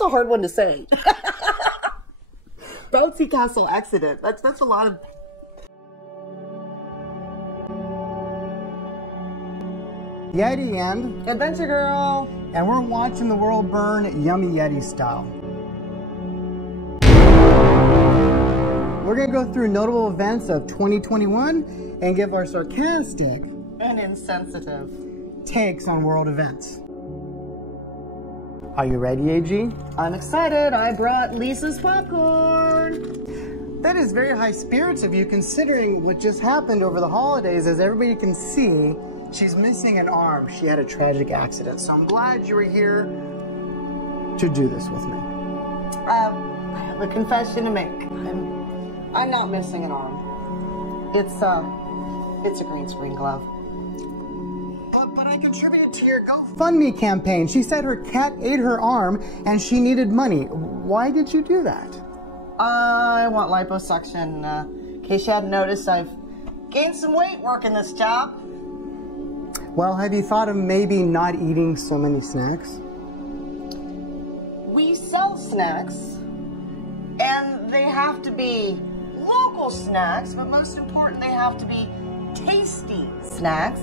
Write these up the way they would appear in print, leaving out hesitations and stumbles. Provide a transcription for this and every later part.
That's a hard one to say. Bouncy castle accident. That's a lot of... Yetti and Adventure Grrrl. And we're watching the world burn yummy Yetti style. We're gonna go through notable events of 2021 and give our sarcastic And insensitive takes on world events. Are you ready, AG? I'm excited. I brought Lisa's popcorn. That is very high spirits of you, considering what just happened over the holidays. As everybody can see, she's missing an arm. She had a tragic accident. So I'm glad you were here to do this with me. I have a confession to make. I'm not missing an arm. It's a green screen glove. But I contributed to your GoFundMe campaign. She said her cat ate her arm and she needed money. Why did you do that? I want liposuction. In case you hadn't noticed, I've gained some weight working this job. Well, have you thought of maybe not eating so many snacks? We sell snacks, and they have to be local snacks, but most important, they have to be tasty snacks.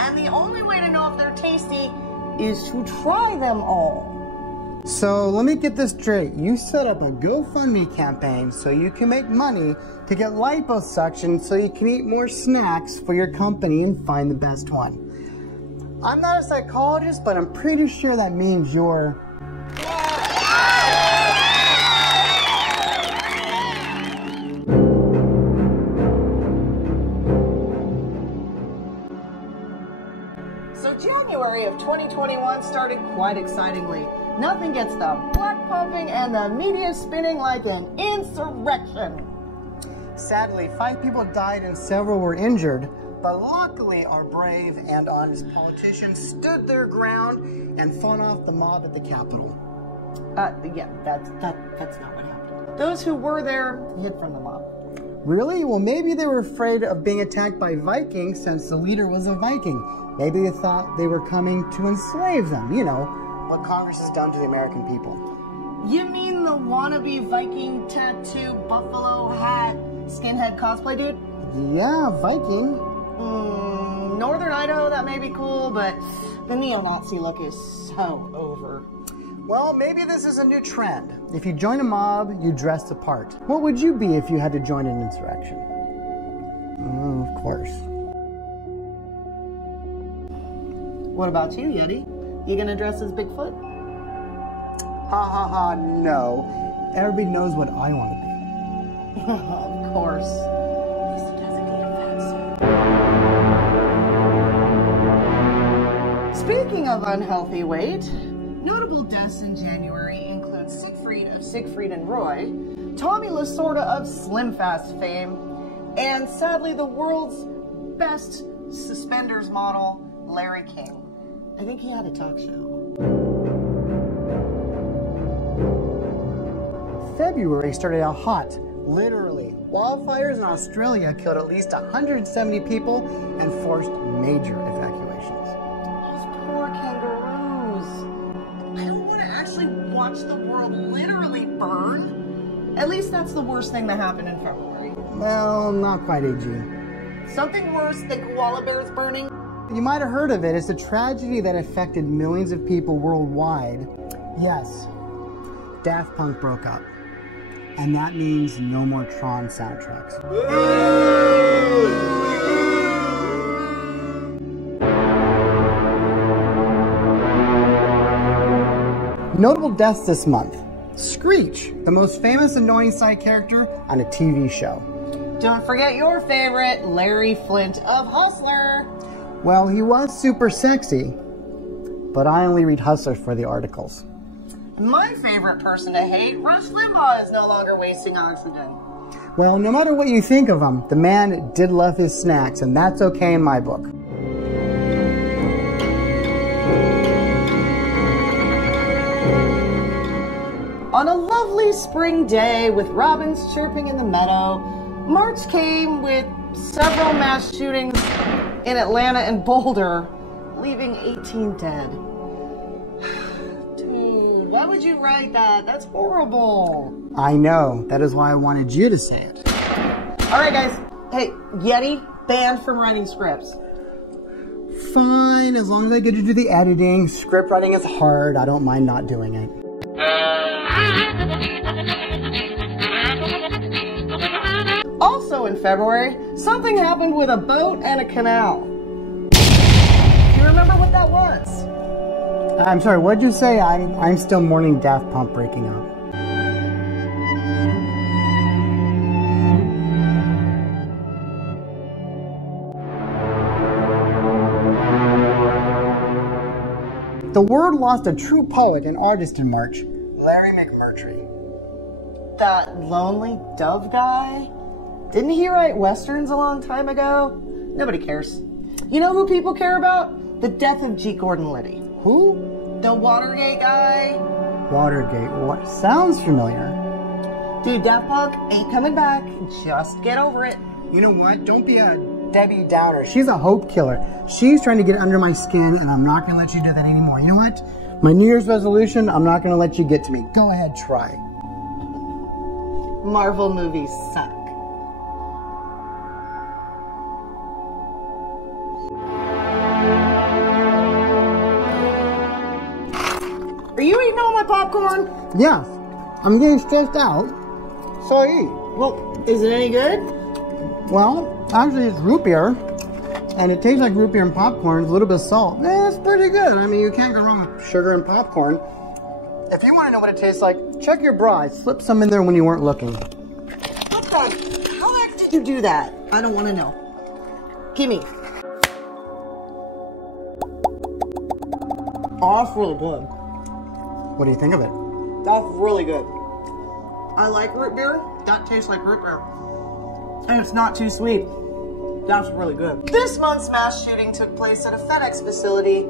And the only way to know if they're tasty is to try them all. So let me get this straight. You set up a GoFundMe campaign so you can make money to get liposuction so you can eat more snacks for your company and find the best one. I'm not a psychologist, but I'm pretty sure that means you're... So January of 2021 started quite excitingly. Nothing gets the blood pumping and the media spinning like an insurrection. Sadly, 5 people died and several were injured, but luckily our brave and honest politicians stood their ground and fought off the mob at the Capitol. Yeah, that's not what happened. Those who were there hid from the mob. Really? Well, maybe they were afraid of being attacked by Vikings since the leader was a Viking. Maybe they thought they were coming to enslave them, you know, what Congress has done to the American people. You mean the wannabe Viking tattoo, buffalo hat, skinhead cosplay dude? Yeah, Viking. Northern Idaho, that may be cool, but the neo-Nazi look is so over. Well, maybe this is a new trend. If you join a mob, you dress the part. What would you be if you had to join an insurrection? Oh, of course. What about you, Yetti? You gonna dress as Bigfoot? Ha ha ha, no. Everybody knows what I want to be. Of course. Lisa doesn't need a fat suit. Speaking of unhealthy weight, notable deaths in January include Siegfried of Siegfried and Roy, Tommy Lasorda of Slim Fast fame, and sadly the world's best suspenders model, Larry King. I think he had a talk show. February started out hot, literally. Wildfires in Australia killed at least 170 people and forced major evacuations. Those poor kangaroos. I don't want to actually watch the world literally burn. At least that's the worst thing that happened in February. Well, not quite, AG. Something worse than koala bears burning? You might have heard of it. It's a tragedy that affected millions of people worldwide. Yes, Daft Punk broke up. And that means no more Tron soundtracks. Notable deaths this month. Screech, the most famous annoying side character on a TV show. Don't forget your favorite, Larry Flint of Hustler. Well, he was super sexy, but I only read Hustler for the articles. My favorite person to hate, Rush Limbaugh, is no longer wasting oxygen. Well, no matter what you think of him, the man did love his snacks, and that's okay in my book. On a lovely spring day with robins chirping in the meadow, March came with several mass shootings in Atlanta and Boulder, leaving 18 dead. Dude, that would you write that? That's horrible. I know. That is why I wanted you to say it. All right, guys. Hey, Yetti, banned from writing scripts. Fine, as long as I get to do the editing. Script writing is hard. I don't mind not doing it. Also in February, something happened with a boat and a canal. Do you remember what that was? I'm sorry, what'd you say? I'm still mourning Daft Punk breaking up. The world lost a true poet and artist in March, Larry McMurtry. That lonely dove guy? Didn't he write westerns a long time ago? Nobody cares. You know who people care about? The death of G. Gordon Liddy. Who? The Watergate guy. Watergate, what? Sounds familiar. Dude, Daft Punk ain't coming back. Just get over it. You know what? Don't be a Debbie Downer. She's a hope killer. She's trying to get under my skin, and I'm not going to let you do that anymore. You know what? My New Year's resolution, I'm not going to let you get to me. Go ahead, try. Marvel movies suck. Are you eating all my popcorn? Yeah. I'm getting stressed out, so I eat. Well, is it any good? Well, actually it's root beer, and it tastes like root beer and popcorn, a little bit of salt. It's pretty good. I mean, you can't go wrong with sugar and popcorn. If you want to know what it tastes like, check your bra. I slipped some in there when you weren't looking. Okay, how the heck did you do that? I don't want to know. Gimme. Oh, that's really good. What do you think of it? That's really good. I like root beer. That tastes like root beer. And it's not too sweet. That's really good. This month's mass shooting took place at a FedEx facility,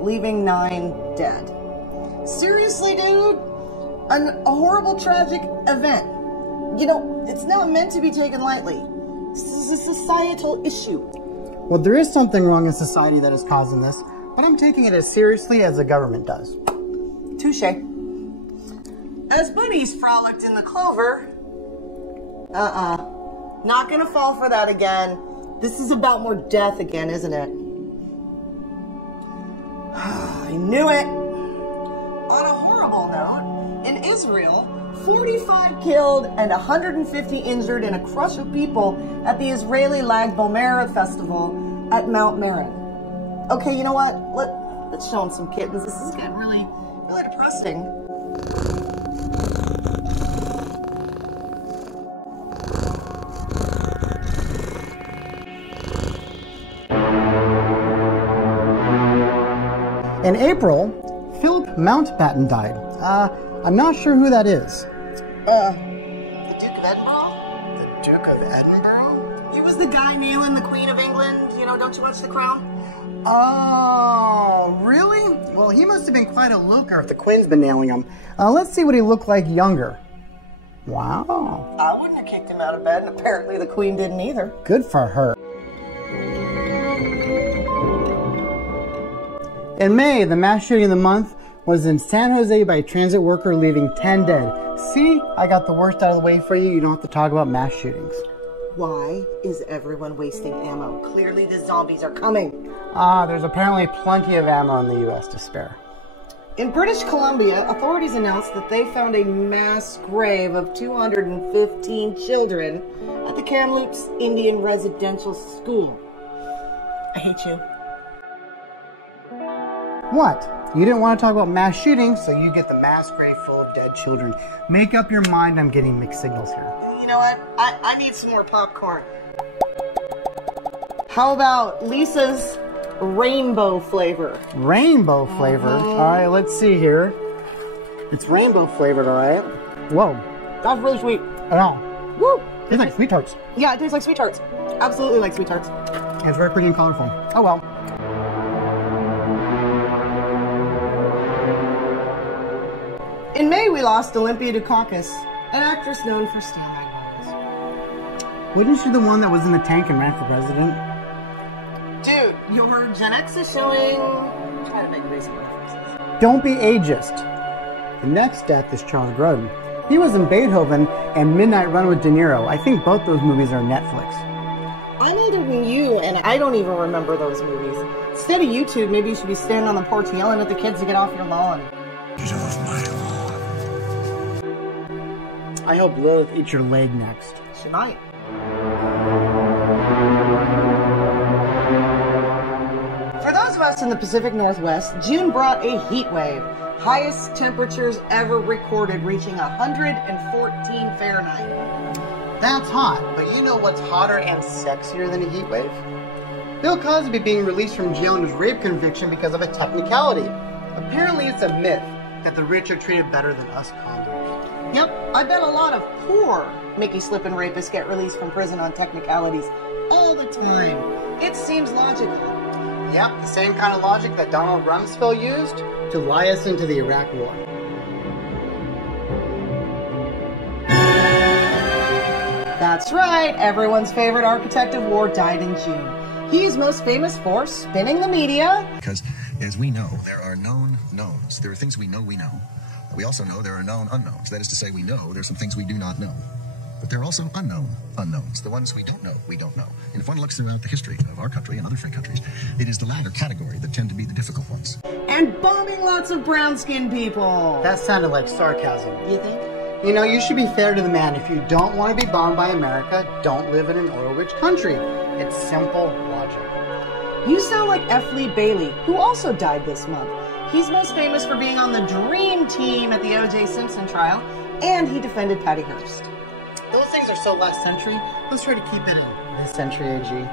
leaving 9 dead. Seriously, dude? A horrible, tragic event. You know, it's not meant to be taken lightly. This is a societal issue. Well, there is something wrong in society that is causing this, but I'm taking it as seriously as the government does. Touche. As bunnies frolicked in the clover, not gonna fall for that again. This is about more death again, isn't it? I knew it. On a horrible note, in Israel, 45 killed and 150 injured in a crush of people at the Israeli Lag Bomer festival at Mount Meron. Okay, you know what? Let's show them some kittens. This is getting really depressing. In April, Philip Mountbatten died. I'm not sure who that is. The Duke of Edinburgh? The Duke of Edinburgh? He was the guy nailing the Queen of England. You know, don't you watch The Crown? Oh, really? Well, he must have been quite a looker if the Queen's been nailing him. Let's see what he looked like younger. Wow. I wouldn't have kicked him out of bed, and apparently the Queen didn't either. Good for her. In May, the mass shooting of the month was in San Jose by a transit worker, leaving 10 dead. See, I got the worst out of the way for you. You don't have to talk about mass shootings. Why is everyone wasting ammo? Clearly the zombies are coming. There's apparently plenty of ammo in the U.S. to spare. In British Columbia, authorities announced that they found a mass grave of 215 children at the Kamloops Indian Residential School. I hate you. What? You didn't want to talk about mass shootings, so you get the mass grave full of dead children. Make up your mind, I'm getting mixed signals here. You know what? I need some more popcorn. How about Lisa's rainbow flavor? Rainbow flavor? All right, let's see here. It's rainbow flavored, all right? Whoa. That's really sweet. I know. Woo! Tastes like Sweet Tarts. Yeah, it tastes like Sweet Tarts. Absolutely like Sweet Tarts. It's very pretty and colorful. Oh well. In May, we lost Olympia Dukakis, an actress known for stealing egg rolls. Wasn't she the one that was in the tank and ran for president? Dude, your Gen X is showing... Try to make basic references. Don't be ageist. The next death is Charles Grodin. He was in Beethoven and Midnight Run with De Niro. I think both those movies are on Netflix. I'm older than you, and I don't even remember those movies. Instead of YouTube, maybe you should be standing on the porch yelling at the kids to get off your lawn. Get off my lawn. I hope Lilith eats your leg next. She might. For those of us in the Pacific Northwest, June brought a heat wave. Highest temperatures ever recorded, reaching 114 Fahrenheit. That's hot, but you know what's hotter and sexier than a heat wave? Bill Cosby being released from jail on his rape conviction because of a technicality. Apparently it's a myth that the rich are treated better than us commoners. Yep, I bet a lot of poor Mickey Slippin' rapists get released from prison on technicalities all the time. It seems logical. Yep, the same kind of logic that Donald Rumsfeld used to lie us into the Iraq War. That's right, everyone's favorite architect of war died in June. He's most famous for spinning the media. Because, as we know, there are known knowns. There are things we know. We also know there are known unknowns. That is to say, we know there's some things we do not know. But there are also unknown unknowns, the ones we don't know. And if one looks throughout the history of our country and other free countries, it is the latter category that tend to be the difficult ones. And bombing lots of brown-skinned people. That sounded like sarcasm. You think? You know, you should be fair to the man. If you don't want to be bombed by America, don't live in an oil-rich country. It's simple logic. You sound like F. Lee Bailey, who also died this month. He's most famous for being on the Dream Team at the O.J. Simpson trial, and he defended Patty Hearst. Those things are so last century. Let's try to keep it in this century AG.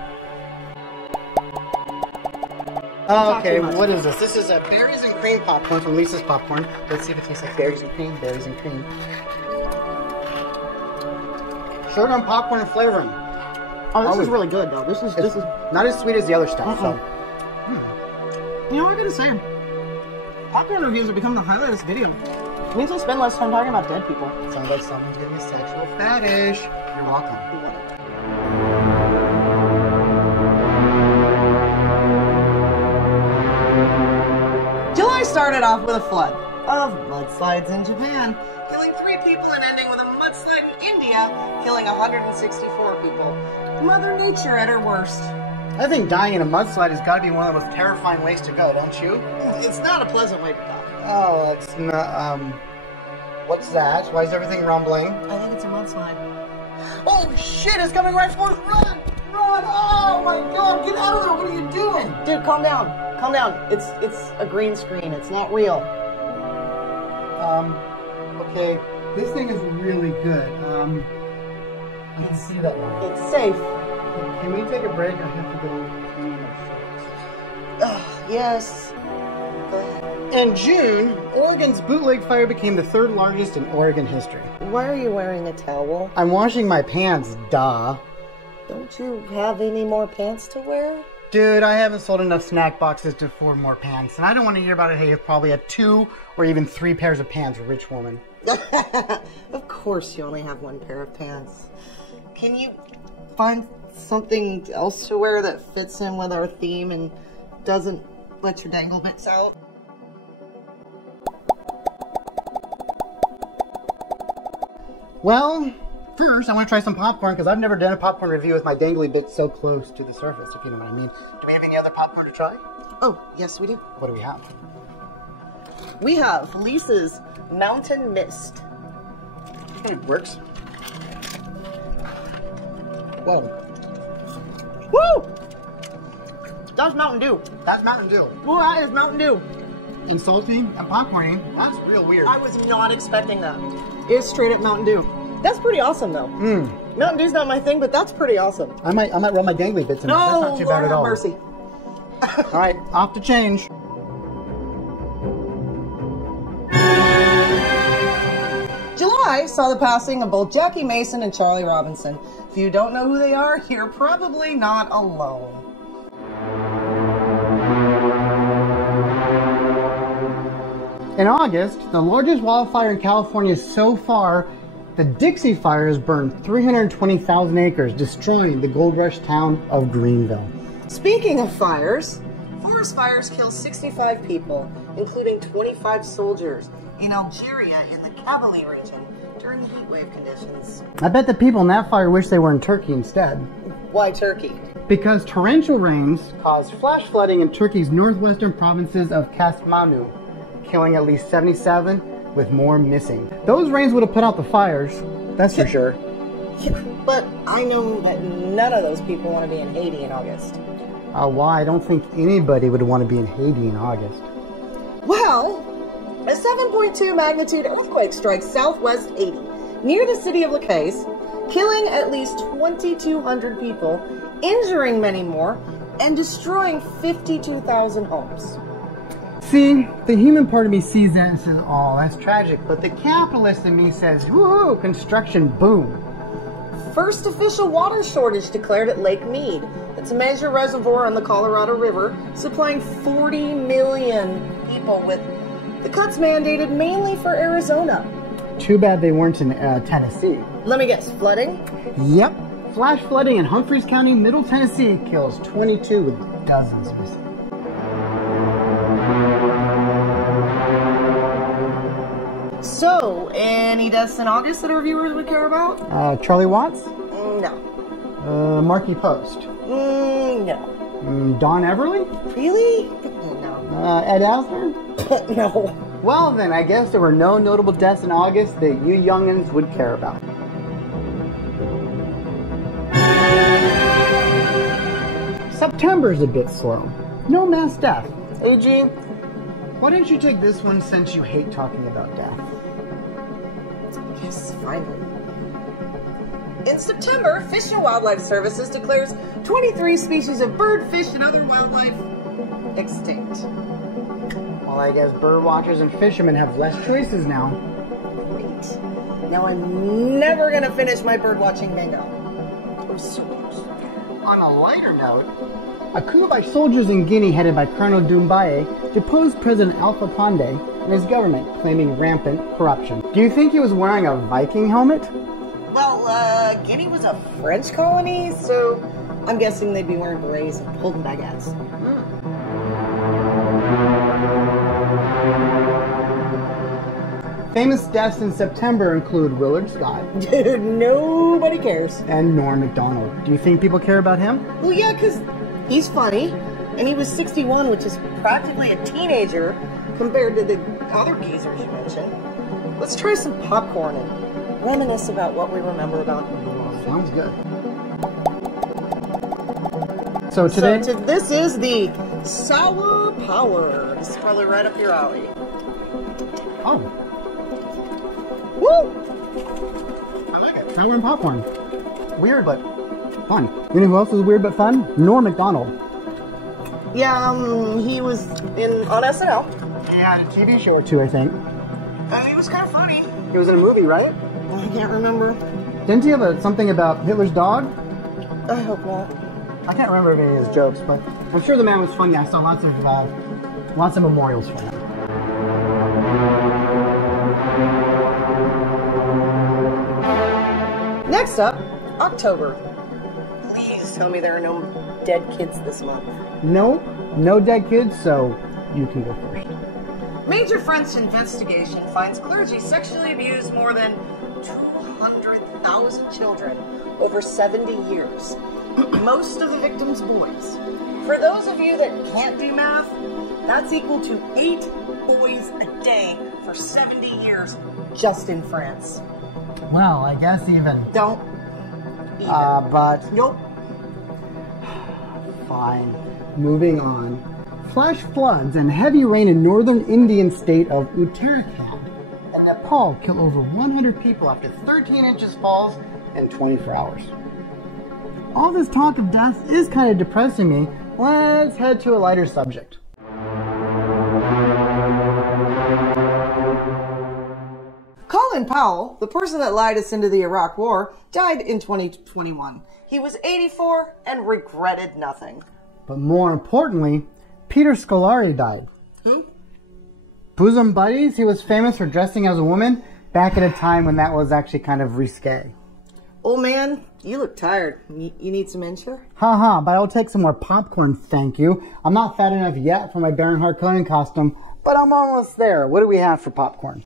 Okay, what is this? This is a berries and cream popcorn from Lisa's Popcorn. Let's see if it tastes like berries and cream. Berries and cream. Sugar and popcorn and flavoring. Oh, this is really good though. This is not as sweet as the other stuff. So. You know what I gotta say? Popcorn reviews have become the highlight of this video. It means I'll spend less time talking about dead people. Sounds like someone's getting a sexual fetish. You're welcome. July started off with a flood of mudslides in Japan, killing 3 people and ending with a mudslide in India, killing 164 people. Mother Nature at her worst. I think dying in a mudslide has got to be one of the most terrifying ways to go, don't you? It's not a pleasant way to die. Oh, it's not, what's that? Why is everything rumbling? I think it's a mudslide. Oh shit, it's coming right for us! Run! Run! Oh my god, get out of there! What are you doing? Dude, calm down. Calm down. It's a green screen. It's not real. Okay, this thing is really good. I can see that one. It's safe. Can we take a break? I have to go clean up. Yes. Go ahead. In June, Oregon's bootleg fire became the 3rd largest in Oregon history. Why are you wearing a towel? I'm washing my pants, duh. Don't you have any more pants to wear? Dude, I haven't sold enough snack boxes to afford more pants, and I don't want to hear about it. Hey, you probably had 2 or even 3 pairs of pants, a rich woman. Of course you only have 1 pair of pants. Can you find something else to wear that fits in with our theme and doesn't let your dangle bits out? Well, first I want to try some popcorn because I've never done a popcorn review with my dangly bits so close to the surface, if you know what I mean. Do we have any other popcorn to try? Oh, yes we do. What do we have? We have Lisa's Mountain Mist. Works. Whoa. Woo! That's Mountain Dew. That's Mountain Dew. That is Mountain Dew. And salty and popcorny. That's real weird. I was not expecting that. It's straight up Mountain Dew. That's pretty awesome though. Mountain Dew's not my thing, but that's pretty awesome. I might rub my dangly bits in it. That's not too bad at all. Mercy. All right, off to change. July saw the passing of both Jackie Mason and Charlie Robinson. If you don't know who they are, you're probably not alone. In August, the largest wildfire in California so far, the Dixie Fire has burned 320,000 acres, destroying the gold rush town of Greenville. Speaking of fires, forest fires kill 65 people, including 25 soldiers, in Algeria in the Kabylie region during heat wave conditions. I bet the people in that fire wish they were in Turkey instead. Why Turkey? Because torrential rains caused flash flooding in Turkey's northwestern provinces of Kastamonu, killing at least 77, with more missing. Those rains would have put out the fires, that's for sure. Yeah, but I know that none of those people want to be in Haiti in August. Why? I don't think anybody would want to be in Haiti in August. Well, a 7.2 magnitude earthquake strikes southwest Haiti, near the city of La Caisse, killing at least 2,200 people, injuring many more, and destroying 52,000 homes. See, the human part of me sees that and says, oh, that's tragic. But the capitalist in me says, woohoo, construction boom. First official water shortage declared at Lake Mead. It's a major reservoir on the Colorado River, supplying 40 million people with the cuts mandated mainly for Arizona. Too bad they weren't in Tennessee. Let me guess, flooding? Yep. Flash flooding in Humphreys County, Middle Tennessee kills 22 with dozens missing. So, any deaths in August that our viewers would care about? Charlie Watts? No. Marky Post? No. Don Everly? Really? No. Ed Asner? No. Well then, I guess there were no notable deaths in August that you youngins would care about. September's a bit slow. No mass death. AG, why don't you take this one since you hate talking about death? Yes, finally. In September, Fish and Wildlife Services declares 23 species of bird, fish, and other wildlife extinct. Well, I guess bird watchers and fishermen have less choices now. Great. Now I'm never gonna finish my bird watching bingo. Or soup. On a lighter note, a coup by soldiers in Guinea headed by Colonel Doumbouya deposed President Alpha Condé and his government, claiming rampant corruption. Do you think he was wearing a Viking helmet? Well, Guinea was a French colony, so I'm guessing they'd be wearing berets and holding baguettes. Famous deaths in September include Willard Scott. Dude, nobody cares. And Norm Macdonald. Do you think people care about him? Well, yeah, because he's funny, and he was 61, which is practically a teenager compared to the other geezers you mentioned. Let's try some popcorn and reminisce about what we remember about him. Sounds good. So today... This is the Sour Power. This is probably right up your alley. Oh. Woo! I like it. Sour and popcorn. Weird, but fun. You know who else is weird but fun? Norm Macdonald. Yeah, he was on SNL. He had a TV show or two, I think. He was kind of funny. He was in a movie, right? I can't remember. Didn't he have something about Hitler's dog? I hope not. I can't remember any of his jokes, but I'm sure the man was funny. I saw lots of memorials for him. Next up, October. Please tell me there are no dead kids this month. No, no dead kids, so you can go first. Major French investigation finds clergy sexually abused more than 200,000 children over 70 years. Most of the victims boys. For those of you that can't do math, that's equal to 8 boys a day for 70 years just in France. Well, I guess even. Don't. But. Nope. Fine. Moving on. Flash floods and heavy rain in northern Indian state of Uttarakhand and Nepal kill over 100 people after 13 inches falls in 24 hours. All this talk of death is kind of depressing me. Let's head to a lighter subject. Colin Powell, the person that lied us into the Iraq War, died in 2021. He was 84 and regretted nothing. But more importantly, Peter Scolari died. Who? Bosom Buddies, he was famous for dressing as a woman back at a time when that was actually kind of risque. Old man, you look tired. You need some Ensure? Haha, but I'll take some more popcorn, thank you. I'm not fat enough yet for my Baron Harkonnen costume, but I'm almost there. What do we have for popcorn?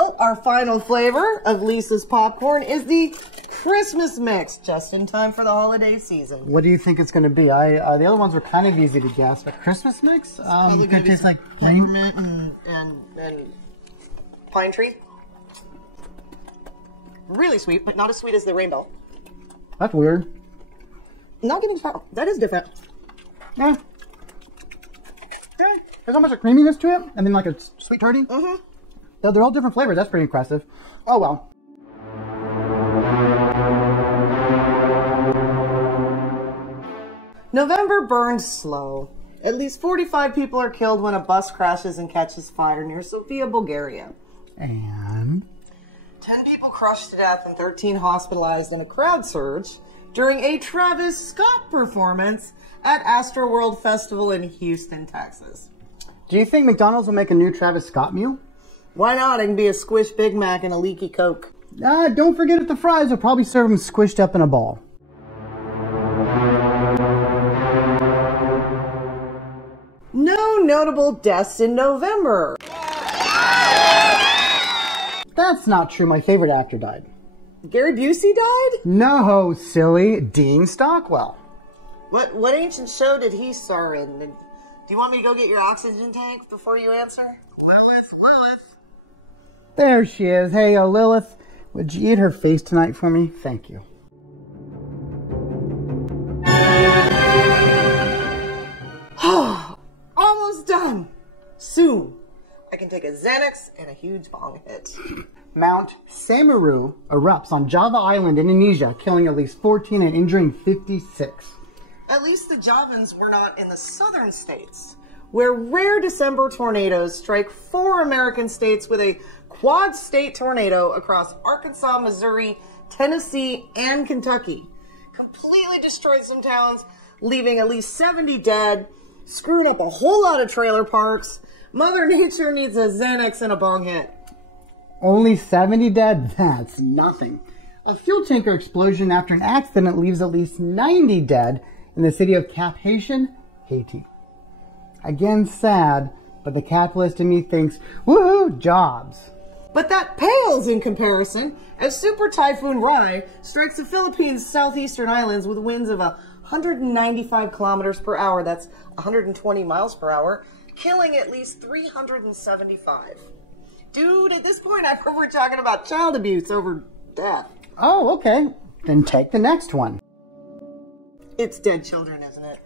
Oh, our final flavor of Lisa's popcorn is the Christmas mix, just in time for the holiday season. What do you think it's going to be? The other ones were kind of easy to guess, but Christmas mix? It could taste like peppermint and pine tree. Really sweet, but not as sweet as the rainbow. That's weird. Not getting sour. That is different. Yeah. Yeah. There's almost a creaminess to it, and then like a sweet tarty. Mm-hmm. They're all different flavors. That's pretty impressive. Oh well. November burns slow. At least 45 people are killed when a bus crashes and catches fire near Sofia, Bulgaria. And 10 people crushed to death and 13 hospitalized in a crowd surge during a Travis Scott performance at Astroworld Festival in Houston, Texas. do you think McDonald's will make a new Travis Scott meal? Why not? It can be a squished Big Mac and a leaky Coke. Don't forget that the fries will probably serve them squished up in a ball. No notable deaths in November. That's not true. My favorite actor died. Gary Busey died? No, silly. Dean Stockwell. What ancient show did he star in? Do you want me to go get your oxygen tank before you answer? Lilith. There she is. Hey, Lilith. Would you eat her face tonight for me? Thank you. Almost done. Soon, I can take a Xanax and a huge bong hit. Mount Semeru erupts on Java Island, Indonesia, killing at least 14 and injuring 56. At least the Javans were not in the southern states, where rare December tornadoes strike 4 American states with a quad-state tornado across Arkansas, Missouri, Tennessee, and Kentucky. Completely destroyed some towns, leaving at least 70 dead, screwing up a whole lot of trailer parks. Mother Nature needs a Xanax and a bong hit. Only 70 dead? That's nothing. A fuel tanker explosion after an accident leaves at least 90 dead in the city of Cap-Haitian, Haiti. Again, sad, but the capitalist in me thinks, woohoo, jobs. But that pales in comparison as Super Typhoon Rai strikes the Philippines' southeastern islands with winds of 195 kilometers per hour. That's 120 miles per hour, killing at least 375. Dude, at this point, I heard we're talking about child abuse over death. Oh, okay. Then take the next one. It's dead children, isn't it?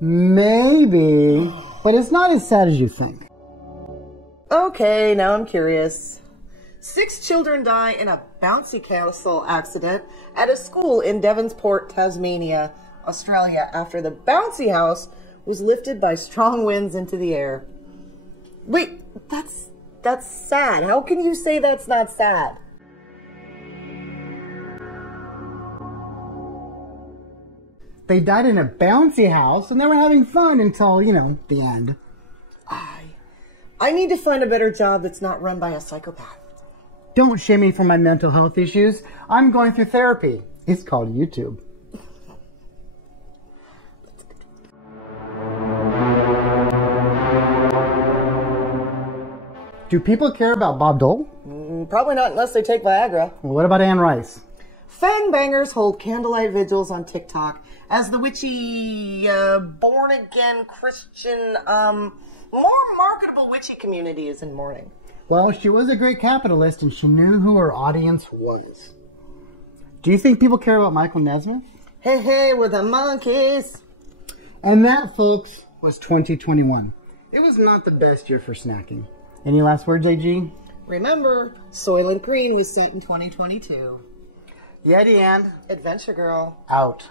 Maybe, but it's not as sad as you think. Okay, now I'm curious. 6 children die in a bouncy castle accident at a school in Devonport, Tasmania, Australia, after the bouncy house was lifted by strong winds into the air. Wait, that's sad. How can you say that's not sad? They died in a bouncy house and they were having fun until, the end. I need to find a better job that's not run by a psychopath. Don't shame me for my mental health issues. I'm going through therapy. It's called YouTube. Do people care about Bob Dole? Probably not unless they take Viagra. Well, what about Anne Rice? Fangbangers hold candlelight vigils on TikTok as the witchy, born-again Christian, more marketable witchy community is in mourning. Well, she was a great capitalist and she knew who her audience was. Do you think people care about Michael Nesmith? Hey, we're the monkeys. And that, folks, was 2021. It was not the best year for snacking. Any last words, AG? Remember, Soylent Green was set in 2022. Yetti and Adventure Grrrl. out.